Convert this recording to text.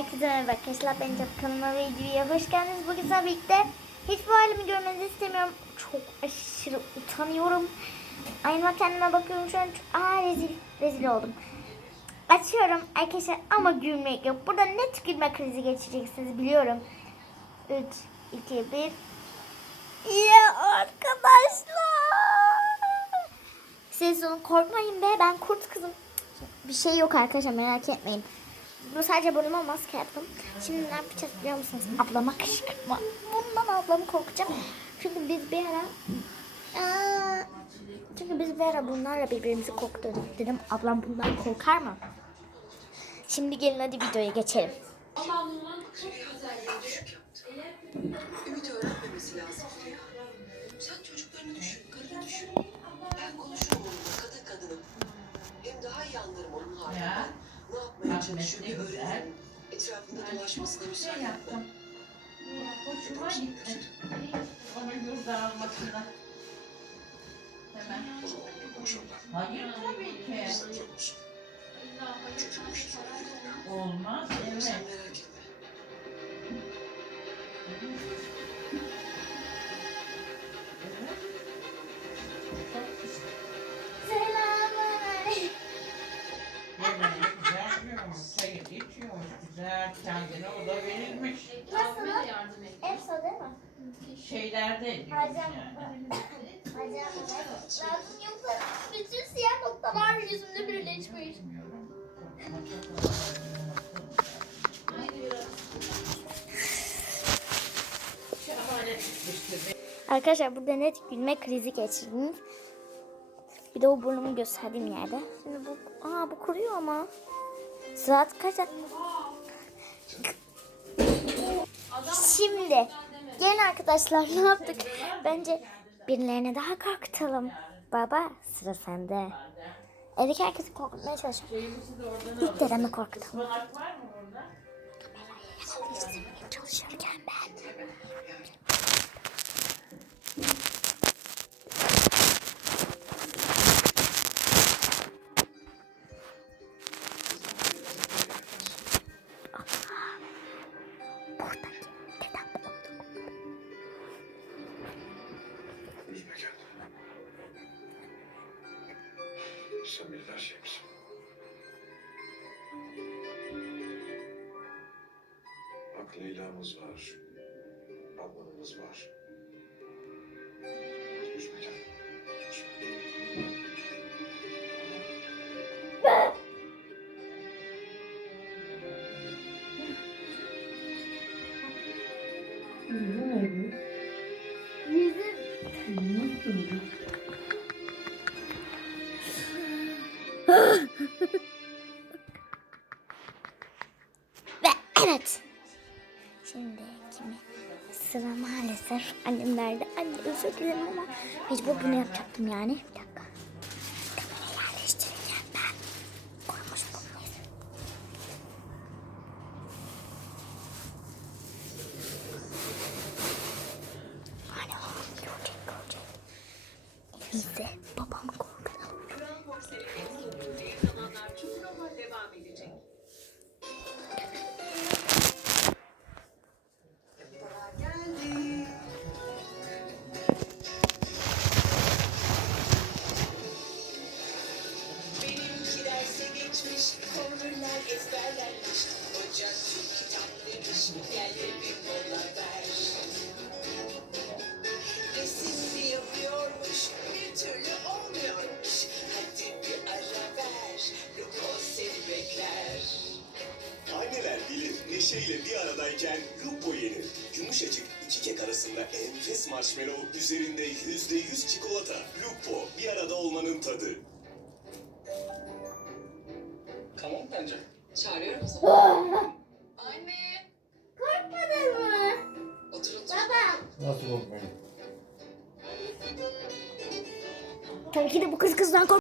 Herkese merhaba arkadaşlar. Ben Cap kanalıma ve videoya hoş geldiniz. Bugün sizlerle birlikte hiç bu halimi görmenizi istemiyorum. Çok aşırı utanıyorum. Aynama kendime bakıyorum şu an. Aa rezil. Rezil oldum. Açıyorum arkadaşlar ama gülmek yok. Burada net gülme krizi geçireceksiniz biliyorum. 3, 2, 1. Ya arkadaşlar. Siz onu korkmayın be ben kurt kızım. Bir şey yok arkadaşlar merak etmeyin. Bu sadece burnuma maske yaptım. Şimdi ne yapacağız biliyor musunuz? Ablama kışkırtma. Bundan ablamı korkacağım. Çünkü biz bir ara... Aa, çünkü biz bir ara bunlarla birbirimizi korkutuyorduk. Dedim ablam bundan korkar mı? Şimdi gelin hadi videoya geçelim. Ümit öğrenmemesi lazım. Sen çocuklarını düşün, karını düşün. Ne bir öğrenirim. Etrafında dolaşmasına müsaade Şey etmem. yaptım. Hoşuma gitti. Onu yurda almasına. Hemen. Hayır tabii ki. Bizden uzak Güzel. Kendine o da verilmiş. Nasıl? Efsa değil mi? Şeylerde ediyormuş Harcam. yani. Harcam. Lazım yoksa bütün siyah noktalar yüzümde birleşmiş. Arkadaşlar burada net gülme krizi geçirdiniz. Bir de o burnumu gösterdiğim yerde. Şimdi bu, aa bu kuruyor ama. Saat kaç? Şimdi gelin arkadaşlar ne yaptık? Bence birilerine daha korkutalım. Baba sıra sende. Evdeki herkesi korkutmaya çalışıyorum. İlk dedemi korkutalım. Orada? Yetiştirmeye çalışırken ben. Sen bir her şeyimsin. Bak Leyla'mız var. Adnan'ımız var. Üzme kendini. Üzme. Ve evet. Şimdi kimi? Sıra maalesef annemlerde. Anne özür dilerim ama mecbur bunu yapacaktım yani. Bir dakika. Kamerayı yerleştirirken ben koymuş bulmayız. Hani o görecek görecek. Neşeyle bir aradayken Lupo yenir. Yumuşacık iki kek arasında enfes marshmallow üzerinde yüzde yüz çikolata. Lupo bir arada olmanın tadı. Çağırıyorum zaman. Anne, Korkmadın mı? otur otur. Baba. Nasıl olmayın? Tabii ki de bu kız kızdan kork.